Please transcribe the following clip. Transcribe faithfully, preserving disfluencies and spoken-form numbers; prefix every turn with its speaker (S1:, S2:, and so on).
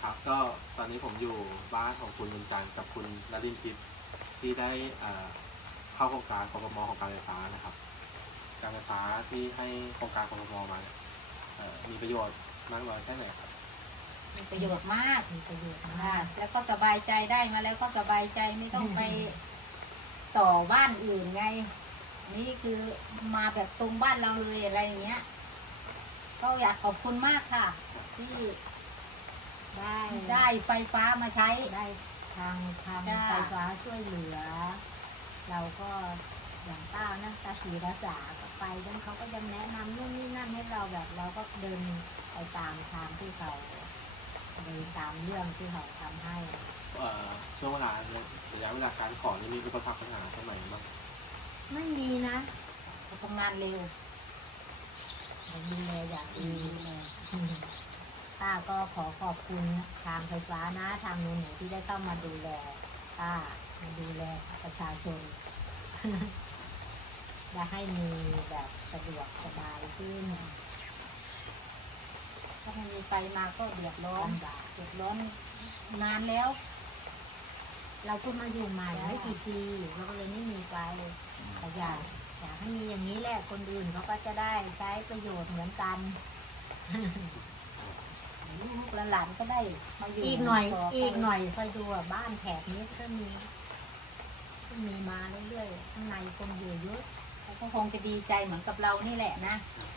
S1: ครับก็ตอนนี้ผมอยู่บ้านของคุณบุญจันทร์กับคุณนรินทร์ทิพย์ที่ได้เอ่อเข้าโครงการกฟมของการไฟฟ้านะครับการไฟฟ้าที่ให้โครงการกฟมมาเนี่ยเอ่อมีประโยชน์มากน้อยแค่ไหนครับ
S2: มีประโยชน์มาก
S3: มีประโยชน์
S2: ค่ะ
S3: มาก
S2: แล้วก็สบายใจได้มาแล้วก็สบายใจไม่ต้องไปต่อบ้านอื่นไง นี่คือมาแบบตรงบ้านเราเลยอะไรอย่างเงี้ย ก็อยากขอบคุณมากค่ะ ที่
S3: ได้
S2: ได้ไฟฟ้ามาใช้
S3: ได้ทางทาง
S2: จ้า
S3: ไฟฟ้าช่วยเหลือ เราก็อย่างป้านะตาสีรักษาก็ไปแล้วเขาก็ยังแนะนำนู่นนี่นั่นให้เราแบบเราก็เดินไปตามทางที่เขาเดินตามเรื่องที่เขาทำให้
S1: เอ่อช่วงเวลาเนี่ยระยะเวลาการขอนี่มีอุปสรรคปัญหาเท่าไหร่บ้าง
S3: ไม่มีนะ
S2: ทำงานเร็ว
S3: เราดูแลอย่างดีเลยป้าก็ขอขอบคุณทางไฟฟ้านะทางนู้นหนูที่ได้เข้ามาดูแลป้ามาดูแลประชาชน จะให้มีแบบสะดวกสบายขึ้น
S2: ถ้าไม่มีไฟมาก็เดือดร้อน
S3: ลำบาก
S2: เดือดร้อนนานแล้ว
S3: เราเพิ่งมาอยู่ใหม่
S2: จ้า
S3: ไม่กี่ปีเราก็เลยไม่มีไฟแต่อยากอยากให้มีอย่างนี้แหละคนอื่นเขาก็จะได้ใช้ประโยชน์เหมือนกัน
S2: ลูกหลานก็ได้มาอยู่
S3: อีกหน่อย
S2: ต่ไป
S3: อีกหน่อยคอยดูอ่ะบ้านแถบนี้ก็มีก็มีมาเรื่อยๆข้างในคนอยู่เยอะ
S2: เขาก็คงจะดีใจเหมือนกับเรานี่แหละนะ
S1: อืม